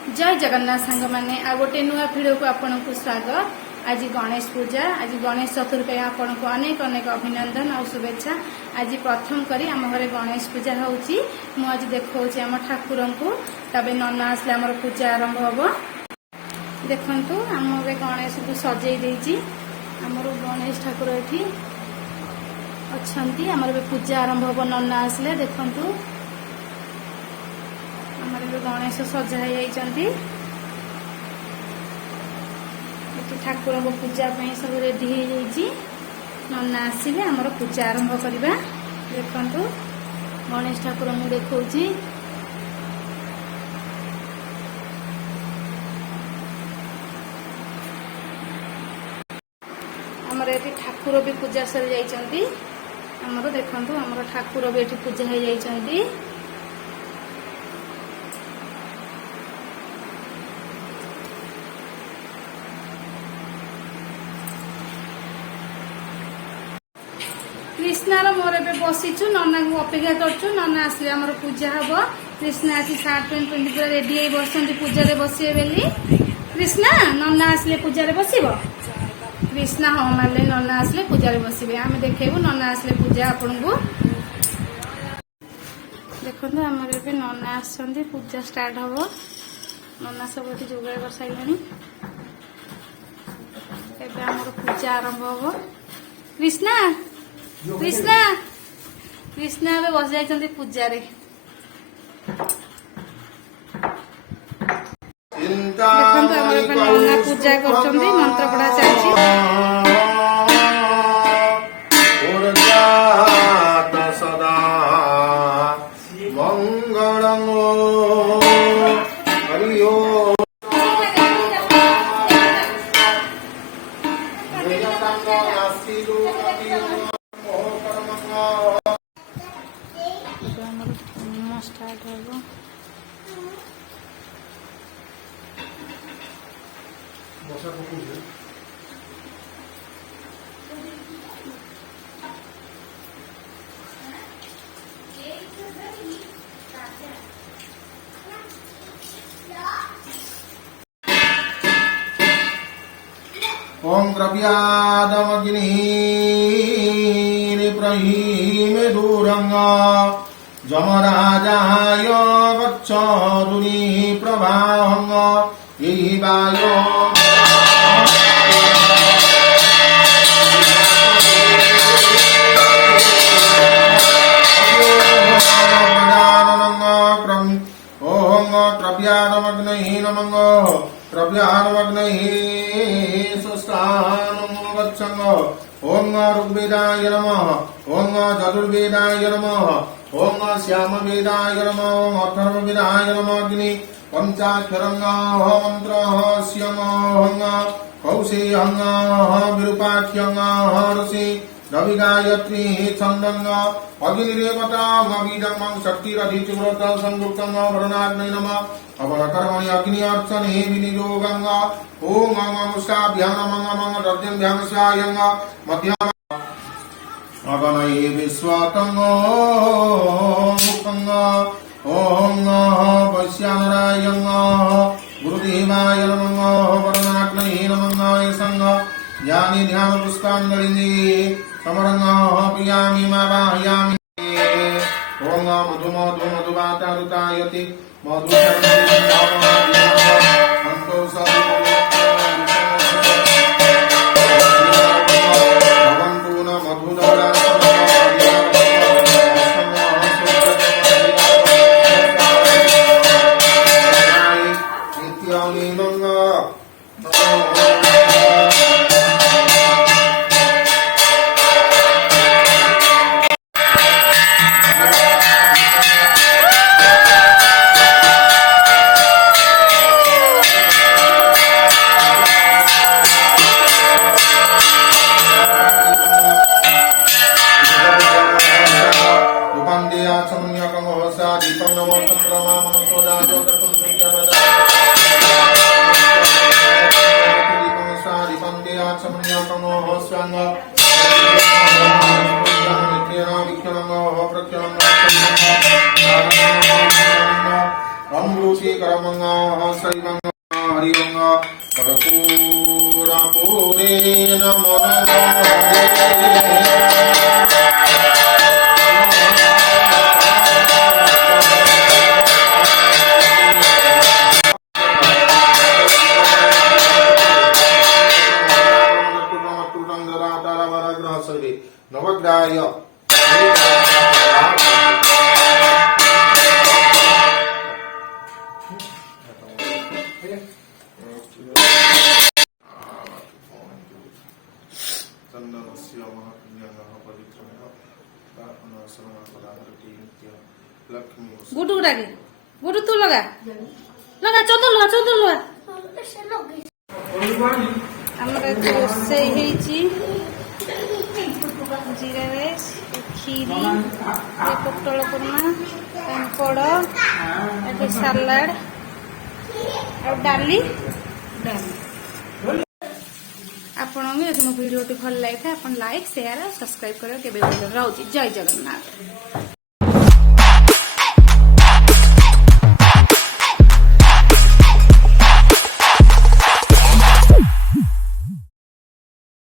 जय जगन्नाथ सांग मैंने आ गोटे नुआ भिडियो को आपन को स्वागत। आज गणेश पूजा, आज गणेश चतुर्थी आपन को अनेक अनेक अभिनंदन और शुभेच्छा। आज प्रथम करी आम घरे गणेश पूजा होउची। मु आज देखौची आम ठाकुर को तबे नन्ना आसले आमर पूजा आरंभ हबो। देखंतु आम घरे गणेश को सजई देइची। आमर गणेश ठाकुर एठी अछंती। आमर पूजा आरंभ हबो नन्ना आसले। देखंतु गणेश सजा ठाकुर पूजा सब रेडी नन्ना आसवे आमर पूजा आरंभ करवा। देखु गणेश ठाकुर मुझे देखी आमर ये ठाकुर भी पूजा सरी जाइए। आमर देखु आमर ठाकुर भी ये पूजा हो जाइए। कृष्णार मोर ए बसीचु नन्ना को अपेक्षा करचु। नन्ना आसले आमर पूजा हम। कृष्णा आसी सार्ट पेंट पिंधि पूरा रेडी हो बसंती पूजा रे बसिए बेली। कृष्णा नन्ना आसले पूजा रे बसिबो। कृष्णा हाँ मारले नन्ना आसले पूजा रे बसिबे। आमे देखेबु नन्ना आसले पूजा आपन को। देखंतु आमर ए नन्ना आसंती पूजा स्टार्ट हबो। नन्ना सब एठी जोगाड़ कर साइलानी। एबे आमर पूजा आरंभ हबो। कृष्णा कृष्णा कृष्णा ए बस जाइछन्ती पूजा रे। देखंतु आमर नन्ना पूजा करछन्ती। मंत्र पढ़ा चलछि। स्टार्ट होगा। ओम द्रव्यादमग्नि प्रहीमे दूरंगा जमराजाय गच्छरुणि प्रभाहंग यही वायो ओम द्रव्यादमग्नि नमः द्रव्यादमग्नि सुस्थानं गच्छंग। ओम ऋग्वेदाय नमः। ओम यजुर्वेदाय नमः। ओम श्याम वेदाय नमः। ओम अथर्ववेदाय नमः। अग्नि पंचाक्षरंग मंत्र श्यमहंग कौशेयंग विरूपाख्यंग ऋषि रवि गायत्री छंदंग अग्निरेवता अभिदंग शक्तिरधिचुव्रत संयुक्तंग वरुणाग्नि नमः। अवन कर्मणि अग्नि अर्चने विनियोगंग। ओम अमुष्टाभ्यां नमः। दर्जन्भ्यां स्वायंग मध्यम अगणये विश्वातंग मुखंग। ओम वैश्यानरायंग गुरुदेवाय नमः। वरुणाग्नये नमः। संग ज्ञानी ध्यान पुष्पांजलि समरंग पियामि मावाहयामि। ओम मधु मधु मधुवातारुतायति नमः शैवं हरि ओं कर्पूरपूरेण नवग्राय गुडू रागे गुडू तू लगा लगा चौदह लगा ଆମର ରୋଷେଇ ହେଇଛି ଜିରା ରାଇସ୍ କ୍ଷୀରି ପୋଟଳ କୁର୍ମା ପାମ୍ପଡ଼ ଏବେ ସାଲାଡ ଆଉ ଡାଲି ଆପଣଙ୍କୁ ଯଦି ମୋ ଭିଡ଼ିଓଟି ଭଲ ଲାଗିଥାଏ ଆପଣ ଲାଇକ୍ ସେୟାର ଆଉ ସବସ୍କ୍ରାଇବ୍ କରିବାକୁ କେବେ ଭୁଲନ୍ତୁ। ରହୁଛି ଜୟ ଜଗନ୍ନାଥ।